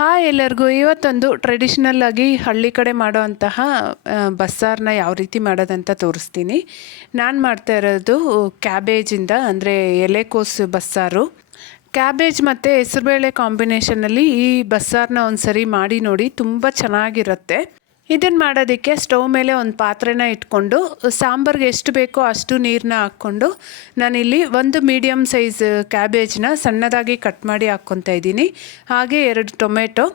Hi ಎಲ್ಲರಿಗೂ. ಇವತ್ತೊಂದು traditional ಆಗಿ ಹಳ್ಳಿ ಕಡೆ ಮಾಡೋವಂತಹ ಅಂತಹ ಬಸ್ಸಾರನ್ನ ಯಾವ ರೀತಿ ಮಾಡೋದಂತ ತೋರಿಸ್ತೀನಿ. ನಾನು ಮಾಡ್ತಾ ಇರೋದು ಕ್ಯಾಬೇಜಿಂದ, ಅಂದರೆ ಎಲೆಕೋಸು ಬಸ್ಸಾರು. ಕ್ಯಾಬೇಜ್ ಮತ್ತು ಹೆಸರುಬೇಳೆ ಕಾಂಬಿನೇಷನಲ್ಲಿ ಈ ಬಸ್ಸಾರನ್ನ ಒಂದು ಸರಿ ಮಾಡಿ ನೋಡಿ, ತುಂಬ ಚೆನ್ನಾಗಿರುತ್ತೆ. ಇದನ್ನು ಮಾಡೋದಕ್ಕೆ ಸ್ಟವ್ ಮೇಲೆ ಒಂದು ಪಾತ್ರೆನ ಇಟ್ಕೊಂಡು, ಸಾಂಬಾರ್ಗೆ ಎಷ್ಟು ಬೇಕೋ ಅಷ್ಟು ನೀರನ್ನ ಹಾಕ್ಕೊಂಡು, ನಾನಿಲ್ಲಿ ಒಂದು ಮೀಡಿಯಮ್ ಸೈಜ್ ಕ್ಯಾಬೇಜ್ನ ಸಣ್ಣದಾಗಿ ಕಟ್ ಮಾಡಿ ಹಾಕ್ಕೊತಾ ಇದ್ದೀನಿ. ಹಾಗೆ ಎರಡು ಟೊಮೆಟೊ,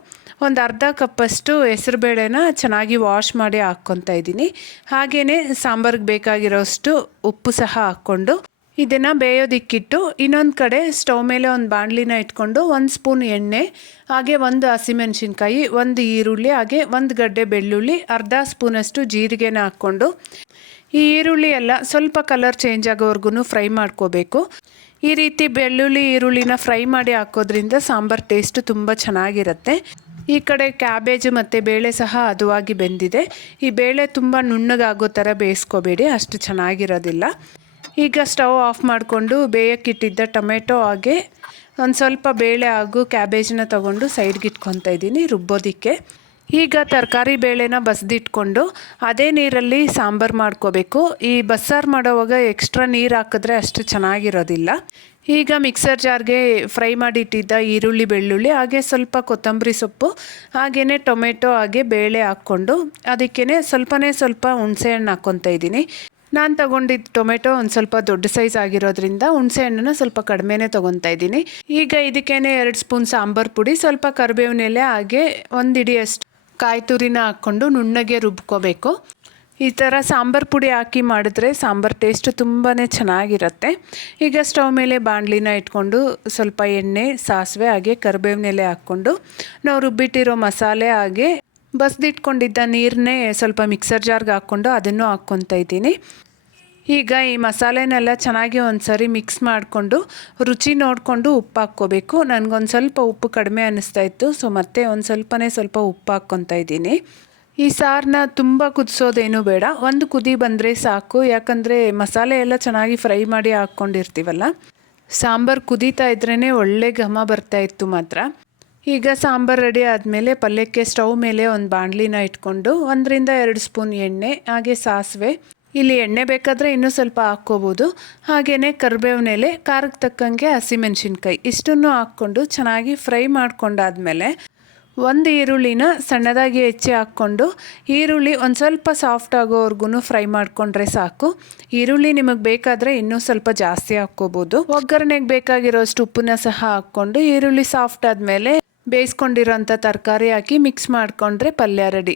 ಒಂದು ಅರ್ಧ ಕಪ್ಪಷ್ಟು ಹೆಸರುಬೇಳೆನ ಚೆನ್ನಾಗಿ ವಾಶ್ ಮಾಡಿ ಹಾಕ್ಕೊತಾ ಇದ್ದೀನಿ. ಹಾಗೆಯೇ ಸಾಂಬಾರ್ಗೆ ಬೇಕಾಗಿರೋಷ್ಟು ಉಪ್ಪು ಸಹ ಹಾಕ್ಕೊಂಡು ಇದನ್ನು ಬೇಯೋದಿಕ್ಕಿಟ್ಟು ಇನ್ನೊಂದು ಕಡೆ ಸ್ಟವ್ ಮೇಲೆ ಒಂದು ಬಾಣಲಿನ ಇಟ್ಕೊಂಡು ಒಂದು ಸ್ಪೂನ್ ಎಣ್ಣೆ, ಹಾಗೆ ಒಂದು ಹಸಿಮೆಣಸಿನ್ಕಾಯಿ, ಒಂದು ಈರುಳ್ಳಿ, ಹಾಗೆ ಒಂದು ಗಡ್ಡೆ ಬೆಳ್ಳುಳ್ಳಿ, ಅರ್ಧ ಸ್ಪೂನಷ್ಟು ಜೀರಿಗೆನ ಹಾಕ್ಕೊಂಡು ಈ ಈರುಳ್ಳಿ ಎಲ್ಲ ಸ್ವಲ್ಪ ಕಲರ್ ಚೇಂಜ್ ಆಗೋವರೆಗೂ ಫ್ರೈ ಮಾಡ್ಕೋಬೇಕು. ಈ ರೀತಿ ಬೆಳ್ಳುಳ್ಳಿ, ಈರುಳ್ಳಿನ ಫ್ರೈ ಮಾಡಿ ಹಾಕೋದ್ರಿಂದ ಸಾಂಬಾರ್ ಟೇಸ್ಟ್ ತುಂಬ ಚೆನ್ನಾಗಿರುತ್ತೆ. ಈ ಕಡೆ ಕ್ಯಾಬೇಜ್ ಮತ್ತು ಬೇಳೆ ಸಹ ಅದುವಾಗಿ ಬೆಂದಿದೆ. ಈ ಬೇಳೆ ತುಂಬ ನುಣ್ಣಗಾಗೋ ಥರ ಬೇಯಿಸ್ಕೋಬೇಡಿ, ಅಷ್ಟು ಚೆನ್ನಾಗಿರೋದಿಲ್ಲ. ಈಗ ಸ್ಟವ್ ಆಫ್ ಮಾಡಿಕೊಂಡು ಬೇಯಕ್ಕಿಟ್ಟಿದ್ದ ಟೊಮೆಟೊ ಹಾಗೆ ಒಂದು ಸ್ವಲ್ಪ ಬೇಳೆ ಹಾಗೂ ಕ್ಯಾಬೇಜನ್ನ ತಗೊಂಡು ಸೈಡ್ಗೆ ಇಟ್ಕೊತಾ ಇದ್ದೀನಿ ರುಬ್ಬೋದಕ್ಕೆ. ಈಗ ತರಕಾರಿ ಬೇಳೆನ ಬಸ್ದಿಟ್ಕೊಂಡು ಅದೇ ನೀರಲ್ಲಿ ಸಾಂಬಾರು ಮಾಡ್ಕೋಬೇಕು. ಈ ಬಸ್ಸಾರು ಮಾಡೋವಾಗ ಎಕ್ಸ್ಟ್ರಾ ನೀರು ಹಾಕಿದ್ರೆ ಅಷ್ಟು ಚೆನ್ನಾಗಿರೋದಿಲ್ಲ. ಈಗ ಮಿಕ್ಸರ್ ಜಾರ್ಗೆ ಫ್ರೈ ಮಾಡಿಟ್ಟಿದ್ದ ಈರುಳ್ಳಿ, ಬೆಳ್ಳುಳ್ಳಿ, ಹಾಗೆ ಸ್ವಲ್ಪ ಕೊತ್ತಂಬರಿ ಸೊಪ್ಪು ಹಾಗೆಯೇ ಟೊಮೆಟೊ ಹಾಗೆ ಬೇಳೆ ಹಾಕ್ಕೊಂಡು ಅದಕ್ಕೇ ಸ್ವಲ್ಪನೇ ಸ್ವಲ್ಪ ಹುಣಸೆಹಣ್ಣು ಹಾಕ್ಕೊತಾ ಇದ್ದೀನಿ. ನಾನು ತಗೊಂಡಿದ್ದ ಟೊಮೆಟೊ ಒಂದು ಸ್ವಲ್ಪ ದೊಡ್ಡ ಸೈಜ್ ಆಗಿರೋದ್ರಿಂದ ಹುಣಸೆ ಹಣ್ಣನ್ನು ಸ್ವಲ್ಪ ಕಡಿಮೆನೇ ತೊಗೊತಾ ಇದ್ದೀನಿ. ಈಗ ಇದಕ್ಕೇನೆ ಎರಡು ಸ್ಪೂನ್ ಸಾಂಬಾರು ಪುಡಿ, ಸ್ವಲ್ಪ ಕರಿಬೇವಿನ ಎಲೆ ಹಾಗೆ ಒಂದು ಇಡಿಯಷ್ಟು ಕಾಯಿ ಹಾಕ್ಕೊಂಡು ನುಣ್ಣಗೆ ರುಬ್ಕೋಬೇಕು. ಈ ಥರ ಸಾಂಬಾರು ಪುಡಿ ಹಾಕಿ ಮಾಡಿದ್ರೆ ಸಾಂಬಾರು ಟೇಸ್ಟ್ ತುಂಬಾ ಚೆನ್ನಾಗಿರುತ್ತೆ. ಈಗ ಸ್ಟವ್ ಮೇಲೆ ಬಾಣಲಿನ ಇಟ್ಕೊಂಡು ಸ್ವಲ್ಪ ಎಣ್ಣೆ, ಸಾಸಿವೆ ಹಾಗೆ ಕರಿಬೇವಿನ ಎಲೆ ಹಾಕ್ಕೊಂಡು ನಾವು ರುಬ್ಬಿಟ್ಟಿರೋ ಮಸಾಲೆ ಹಾಗೆ ಬಸ್ದಿಟ್ಕೊಂಡಿದ್ದ ನೀರನ್ನೇ ಸ್ವಲ್ಪ ಮಿಕ್ಸರ್ ಜಾರ್ಗೆ ಹಾಕ್ಕೊಂಡು ಅದನ್ನು ಹಾಕ್ಕೊತಾ ಇದ್ದೀನಿ. ಈಗ ಈ ಮಸಾಲೆನೆಲ್ಲ ಚೆನ್ನಾಗಿ ಒಂದು ಸರಿ ಮಿಕ್ಸ್ ಮಾಡಿಕೊಂಡು ರುಚಿ ನೋಡಿಕೊಂಡು ಉಪ್ಪು ಹಾಕ್ಕೋಬೇಕು. ನನಗೊಂದು ಸ್ವಲ್ಪ ಉಪ್ಪು ಕಡಿಮೆ ಅನ್ನಿಸ್ತಾ ಇತ್ತು ಸೊ ಮತ್ತೆ ಒಂದು ಸ್ವಲ್ಪನೇ ಸ್ವಲ್ಪ ಉಪ್ಪು ಹಾಕ್ಕೊತಾ ಇದ್ದೀನಿ. ಈ ಸಾರನ್ನ ತುಂಬ ಕುದಿಸೋದೇನು ಬೇಡ. ಒಂದು ಕುದಿ ಬಂದರೆ ಸಾಕು, ಯಾಕಂದರೆ ಮಸಾಲೆ ಎಲ್ಲ ಚೆನ್ನಾಗಿ ಫ್ರೈ ಮಾಡಿ ಹಾಕ್ಕೊಂಡಿರ್ತೀವಲ್ಲ, ಸಾಂಬಾರು ಕುದೀತಾ ಇದ್ರೇ ಒಳ್ಳೆ ಘಮ ಬರ್ತಾ ಇತ್ತು ಮಾತ್ರ. ಈಗ ಸಾಂಬಾರು ರೆಡಿ ಆದಮೇಲೆ ಪಲ್ಯಕ್ಕೆ ಸ್ಟವ್ ಮೇಲೆ ಒಂದು ಬಾಣಲಿನ ಇಟ್ಕೊಂಡು ಒಂದರಿಂದ ಎರಡು ಸ್ಪೂನ್ ಎಣ್ಣೆ, ಹಾಗೆ ಸಾಸಿವೆ ಇಲ್ಲಿ ಎಣ್ಣೆ ಬೇಕಾದರೆ ಇನ್ನೂ ಸ್ವಲ್ಪ ಹಾಕ್ಕೋಬೋದು. ಹಾಗೆಯೇ ಕರಿಬೇವಿನ ಎಲೆ ಖಾರಕ್ಕೆ ತಕ್ಕಂಗೆ ಹಸಿಮೆಣಸಿನ್ಕಾಯಿ ಇಷ್ಟನ್ನು ಹಾಕ್ಕೊಂಡು ಚೆನ್ನಾಗಿ ಫ್ರೈ ಮಾಡ್ಕೊಂಡಾದ್ಮೇಲೆ ಒಂದು ಈರುಳ್ಳಿನ ಸಣ್ಣದಾಗಿ ಹೆಚ್ಚಿ ಹಾಕ್ಕೊಂಡು ಈರುಳ್ಳಿ ಒಂದು ಸ್ವಲ್ಪ ಸಾಫ್ಟ್ ಆಗೋವರೆಗೂ ಫ್ರೈ ಮಾಡಿಕೊಂಡ್ರೆ ಸಾಕು. ಈರುಳ್ಳಿ ನಿಮಗೆ ಬೇಕಾದರೆ ಇನ್ನೂ ಸ್ವಲ್ಪ ಜಾಸ್ತಿ ಹಾಕ್ಕೋಬೋದು. ಒಗ್ಗರಣೆಗೆ ಬೇಕಾಗಿರೋಷ್ಟು ಉಪ್ಪನ್ನ ಸಹ ಹಾಕ್ಕೊಂಡು ಈರುಳ್ಳಿ ಸಾಫ್ಟ್ ಆದಮೇಲೆ ಬೇಯಿಸ್ಕೊಂಡಿರೋಂಥ ತರಕಾರಿ ಹಾಕಿ ಮಿಕ್ಸ್ ಮಾಡಿಕೊಂಡ್ರೆ ಪಲ್ಯ ರೆಡಿ.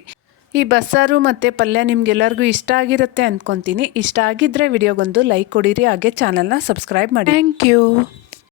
ಈ ಬಸ್ಸಾರು ಮತ್ತು ಪಲ್ಯ ನಿಮ್ಗೆಲ್ಲರಿಗೂ ಇಷ್ಟ ಆಗಿರುತ್ತೆ ಅಂದ್ಕೊತೀನಿ ಇಷ್ಟ ಆಗಿದ್ದರೆ ವಿಡಿಯೋಗೊಂದು ಲೈಕ್ ಕೊಡಿರಿ, ಹಾಗೆ ಚಾನಲ್ನ ಸಬ್ಸ್ಕ್ರೈಬ್ ಮಾಡಿ. Thank you.